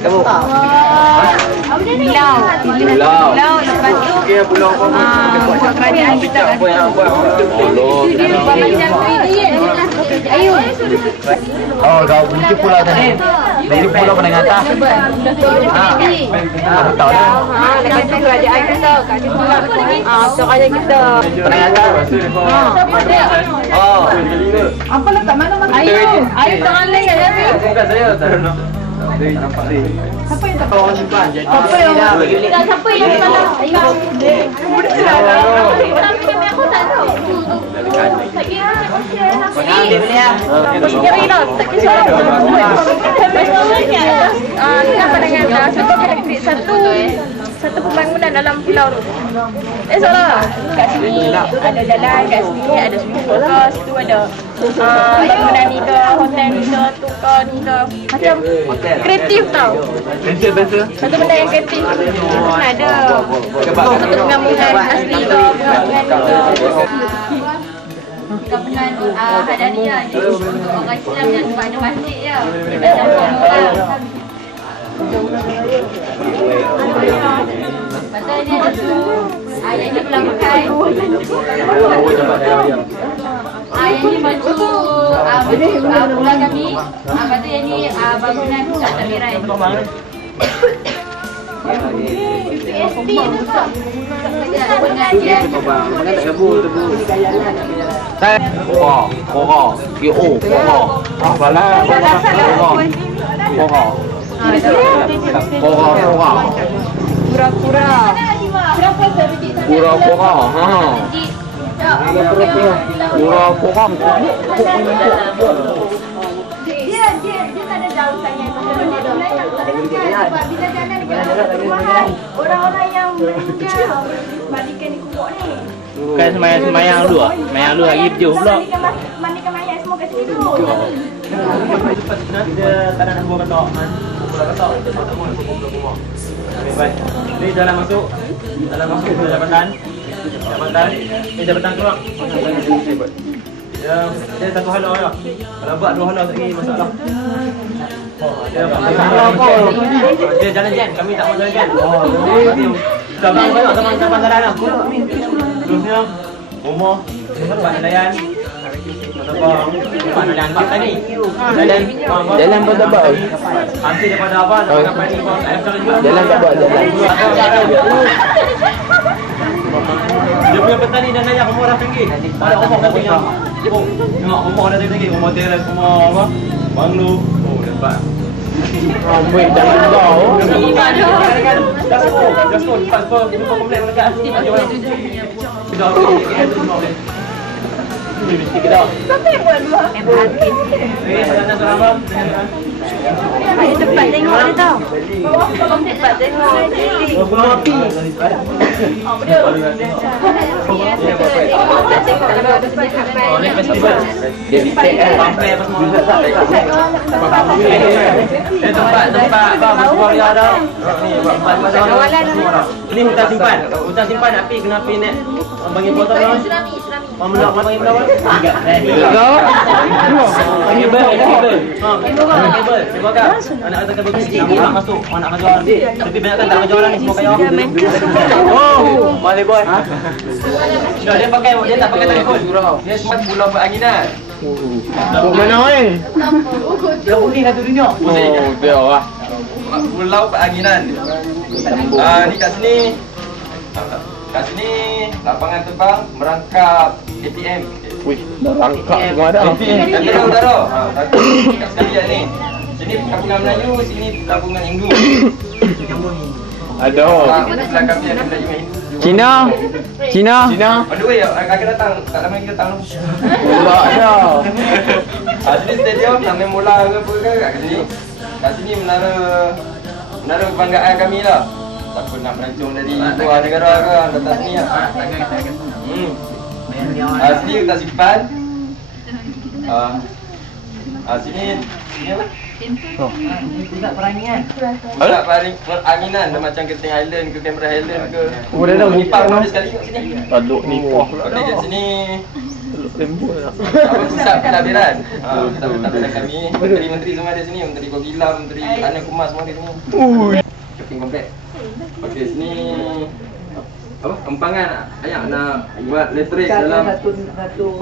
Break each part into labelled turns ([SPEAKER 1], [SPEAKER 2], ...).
[SPEAKER 1] cek kamu.
[SPEAKER 2] Pulau.
[SPEAKER 1] Pulau.
[SPEAKER 2] Pulau lepas tu
[SPEAKER 1] Okey, pulau apa?
[SPEAKER 2] ah, buat kerajaan kita
[SPEAKER 1] Apa yang apa? Oh,
[SPEAKER 2] Dia buat macam 3D kan. Ayo.
[SPEAKER 1] Oh, kau bunyi pulau tadi. Dari pulau pandang atas. Ah, ah, tahu dah.
[SPEAKER 2] Ha, lepas tu kerajaan kita kat situ lah. Ah, so kerajaan kita.
[SPEAKER 1] Pandang atas. Oh.
[SPEAKER 2] Ayo, ayo tangan lain kat Yafi.
[SPEAKER 1] Bukan saya, tak ada. Dia nampak dia. Siapa yang tak orang simpan?
[SPEAKER 2] Siapa yang Tak siapa yang salah? Ayo. Tapi aku tak tahu. Tak kira Jadi, Tiga hari lah, tak kisah Sampai sebenarnya ah, Kenapa dengan ah, contoh elektrik satu satu pembangunan dalam pulau tu. Eh salah Kat sini ada jalan, kat sini ada swimming pool ke Situ ada ah, bangunan ni ke, hotel ni ke, tu ke, ni ke Macam kreatif tau.
[SPEAKER 1] Pencil, pencil.
[SPEAKER 2] Satu benda yang kreatif. Mana ada Satu penggabungan asli ke, penggabungan ni ke Gabungan uh, Hadariyah ni untuk orang Islam yang sebab ada masjid je. Dan orang Pasal ni ada tu. Ah, yang ni pulang pakai. Ah, yang ni baju ah, baju ah, pulang kami. Ah, lepas tu yang ni ah, bangunan pusat takbiran. PSP tu tak? Pengajian.
[SPEAKER 1] Kora, kora, K.O. Kora. Apalah, kora, kora. Kora, kora.
[SPEAKER 2] Pura-pura. Berapa sebiji
[SPEAKER 1] Kura, kora. Ha. Kura, kora.
[SPEAKER 3] Dia dia dia tak ada jauh sangat. Benda tu lain tak ada dekat. Sebab bila jalan dekat rumah orang-orang yang meninggal di kubur ni.
[SPEAKER 4] Bukan semayang-semayang dulu ah. Semayang dulu lagi berjuh pula.
[SPEAKER 3] Mandikan Mandikan mayat semua kat situ.
[SPEAKER 4] Dia tak nak buat katak. Buat katak. Okey, baik. Ni jalan masuk. Jalan masuk ke jabatan. Jabatan. Ni jabatan keluar. Ya, dia satu halau ya. Kalau buat dua halau tak lagi masalah. Dia dia jalan jen, kami tak mau jalan jen. Oh, dah banyak banyak teman-teman jalan lah. Terusnya rumah tempat nelayan. Tempat nelayan Pak tadi. Jalan
[SPEAKER 1] Jalan pada apa?
[SPEAKER 4] Hampir daripada apa sampai di bawah air jalan.
[SPEAKER 1] Jalan tak buat jalan.
[SPEAKER 4] Dia punya petani dan nelayan rumah dah tinggi. Ada rumah dah tinggi. Oh, tengok rumah dah tinggi, rumah teras, rumah apa? Banglo. Oh, dapat.
[SPEAKER 1] Ambil jangan kau.
[SPEAKER 4] Dah semua, dah semua. Cepat semua, jumpa komplek mereka. Sudah, okey. Ini mesti kita.
[SPEAKER 2] Siapa yang buat dua?
[SPEAKER 4] Eh, sana serama.
[SPEAKER 2] Ada tempat tengok dia tau. Tempat tengok.
[SPEAKER 4] Api. Oh, ni festival.
[SPEAKER 1] Dia detect kan.
[SPEAKER 4] Sampai apa semua. Eh, tempat tempat apa semua dia ada. Ni tempat tempat semua. Ini hutan simpan. Hutan simpan api kena api net. Bagi foto kan.
[SPEAKER 2] Tsunami, tsunami.
[SPEAKER 4] Mamelak bagi berapa? Tiga. Eh,
[SPEAKER 1] Kau?
[SPEAKER 4] Kabel, kabel. Ha, kabel. Terima kasih. Anak ada kabel kecil. Nak masuk, nak masuk orang. Tapi banyak kan tak masuk orang ni semua kaya. Oh, boleh boy. Dah dia pakai dia tak pakai telefon. Dia semua pulau beranginan.
[SPEAKER 1] Kau mana oi?
[SPEAKER 4] Dah boleh satu dunia.
[SPEAKER 1] Oh, dia lah.
[SPEAKER 5] Pulau Peranginan. Ah ni kat sini. Kat sini lapangan terbang merangkap ATM.
[SPEAKER 1] Wih, dah rangkap semua dah.
[SPEAKER 5] ATM Antara Utara. Ha, tapi kat sekalian ni. Sini kampungan Melayu, sini kampungan Hindu.
[SPEAKER 1] Ada.
[SPEAKER 5] Ah, ini ada Melayu Hindu.
[SPEAKER 1] Cina. Cina. Cina.
[SPEAKER 5] The way, akan datang. Tak lama lagi datang.
[SPEAKER 1] Pula dah.
[SPEAKER 5] Ah, sini stadium namanya Mola ke apa ke kat sini. Kat sini menara menara kebanggaan kami lah. Siapa nak melancong dari luar negara ke datang sini lah. Hmm. Ah, sini kita simpan. Ah, ah sini ni apa? Pusat peranginan. Pusat peranginan, peranginan dia macam Genting Island ke Canberra Island ke.
[SPEAKER 1] Oh, dah dah
[SPEAKER 5] Nipah pun ada sekali kat sini.
[SPEAKER 1] Aduk ni poh pula
[SPEAKER 5] Okey, kat sini Apa pusat pentadbiran. Ha, pusat pentadbiran kami. Menteri-menteri semua ada sini. Menteri Gogila, Menteri Anak Kumas semua ada sini. Shopping komplek. Okey, sini apa? Empangan ayah nak buat letrik dalam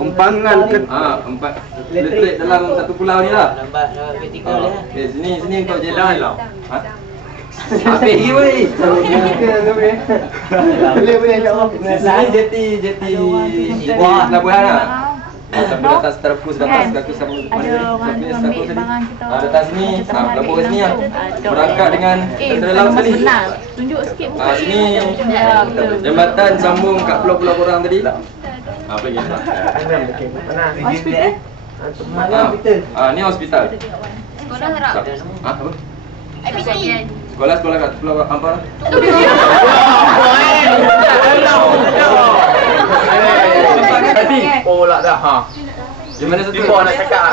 [SPEAKER 5] empangan ke ah empat letrik dalam satu pulau ni lah.
[SPEAKER 6] Nampak nampak vertikal
[SPEAKER 5] Ah. Okey, sini sini untuk jalan lah. Ha? Habis lagi weh. Boleh boleh insya-Allah. Sini jeti jeti Wah, pelabuhan lah. Sampai atas terpus atas kaki sama
[SPEAKER 3] Ada orang ambil barang kita.
[SPEAKER 5] Ah, datang sini, ah, pelabur kat sini lah. Berangkat dengan
[SPEAKER 3] Eh,
[SPEAKER 5] tentera laut sekali.
[SPEAKER 3] Benar. Tunjuk sikit muka
[SPEAKER 5] Ah, sini
[SPEAKER 3] betul.
[SPEAKER 5] jambatan sambung kat pulau-pulau korang tadi. Apa lagi?
[SPEAKER 3] Hospital.
[SPEAKER 5] Ah, ah, ni hospital.
[SPEAKER 2] Sekolah harap.
[SPEAKER 5] Ah, apa?
[SPEAKER 2] IPC.
[SPEAKER 5] Sekolah sekolah kat pulau apa?
[SPEAKER 1] Tadi. Oh lah dah. Ha.
[SPEAKER 5] Di mana satu?
[SPEAKER 1] Tiba nak cakap.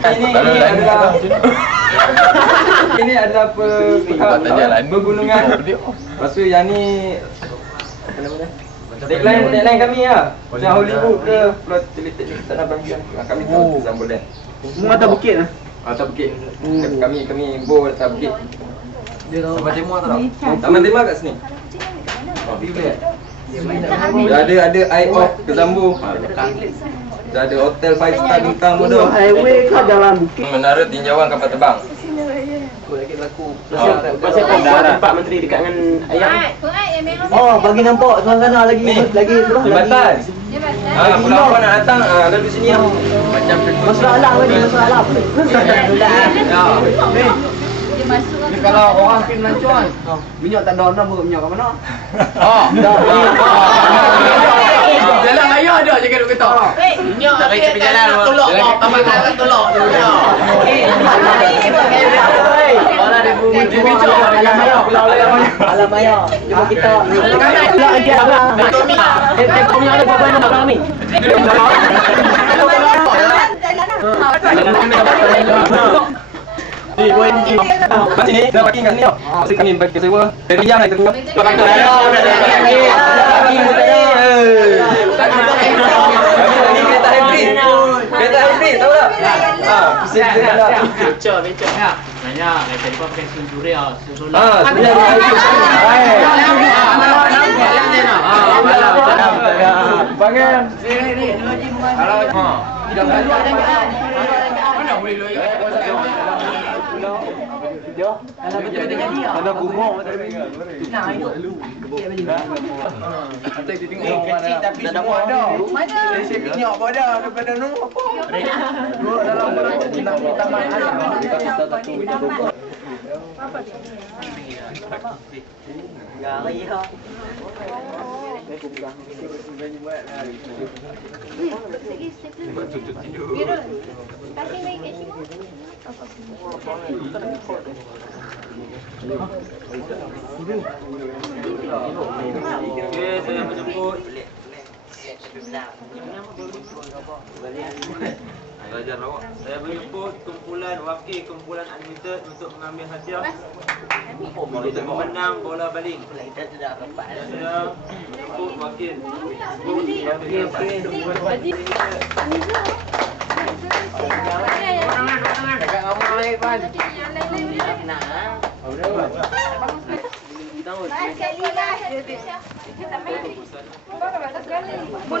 [SPEAKER 5] Ini ini adalah ini adalah pe,
[SPEAKER 1] Batang jalan.
[SPEAKER 5] pegunungan. Lepas tu yang ni apa nama dia? Tagline, tagline kami lah Macam Hollywood ke Pulau Telitik ni Tak nak bangsa Kami tahu Zambulan
[SPEAKER 6] Semua atas bukit lah.
[SPEAKER 5] Atas bukit Kami kami bo atas bukit Taman Tema tak tahu? Taman Tema kat sini Oh, dia Dah ada ada eye off ke Zambu Dah ada hotel 5 star bintang pun dah.
[SPEAKER 6] Highway ke dalam bukit.
[SPEAKER 5] Menara tinjauan kapal terbang.
[SPEAKER 6] Pasal kau buat tempat menteri dekat dengan ayam. Oh, bagi nampak sana-sana lagi
[SPEAKER 5] Ni,
[SPEAKER 6] lagi terus
[SPEAKER 5] Jembatan.
[SPEAKER 2] Jabatan.
[SPEAKER 5] Ah, pulau apa nak datang. Ah, lalu sini. Lah Macam
[SPEAKER 6] Masalah lagi masalah.
[SPEAKER 5] Ya.
[SPEAKER 2] Dia masuk
[SPEAKER 1] kalau orang pergi melancuan. Minyak tak ada orang baru minyak kat mana?
[SPEAKER 5] Oh,
[SPEAKER 1] Jalan raya ada je kat kita. Minyak tak pergi tepi jalan. Tolak abang akan tolak tu. Orang dia bunyi bincang
[SPEAKER 6] Alam maya. Alam. Cuma kita. Eh, eh, kau punya ada apa nama ni?
[SPEAKER 5] Ni boleh ni. Kat sini dah parking kat sini tau. Masa kami bagi sewa. Dari yang naik tu. Parking tu. Parking tu tadi. Kami lagi kereta hybrid. Kereta hybrid tahu tak? Ha, pusing sangat lah.
[SPEAKER 6] Becok, becok.
[SPEAKER 7] Sebenarnya kereta ni pun pakai sun suria, sun solar.
[SPEAKER 5] Ha, sebenarnya dia hybrid.
[SPEAKER 1] Bangun. Sini ni. Kalau ha. Tidak Mana boleh lo ya?
[SPEAKER 6] Kalau bubong tak ada.
[SPEAKER 1] Nah, itu. Nanti kita tengok kecil tapi semua ada.
[SPEAKER 2] Mana?
[SPEAKER 1] Saya minyak pun ada daripada nu apa? Dua dalam dalam taman alam.
[SPEAKER 6] Gaya.
[SPEAKER 2] Birul. Kasih baik kat sini.
[SPEAKER 4] Saya menjemput Belajar lawak. Saya menjemput kumpulan wakil kumpulan unlimited untuk mengambil hadiah untuk memenang bola baling.
[SPEAKER 6] Kita sudah dapat.
[SPEAKER 4] Saya menjemput wakil. Okey, okey.
[SPEAKER 1] Dekat ramai air pan.
[SPEAKER 2] Sekali lah. Pun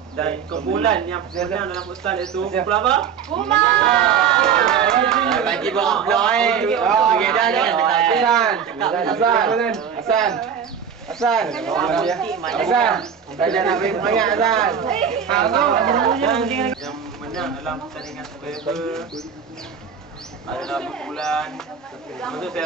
[SPEAKER 4] dan kumpulan yang menang dalam futsal iaitu kumpulan apa?
[SPEAKER 1] Bagi bawa blok eh. Okey dah dah. Hasan. Hasan. Hasan. Hasan. Hasan. Saya nak beri semangat Hasan.
[SPEAKER 4] Dan yang menang dalam pertandingan Survivor adalah kumpulan Lepas tu saya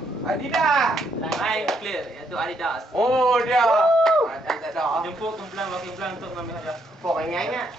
[SPEAKER 8] Adida.
[SPEAKER 4] Hai, clear. Itu Adidas.
[SPEAKER 8] Oh, dia. Ada ada.
[SPEAKER 4] Jemput kumpulan wakil kumpulan untuk mengambil hadiah.
[SPEAKER 8] Pokoknya ingat.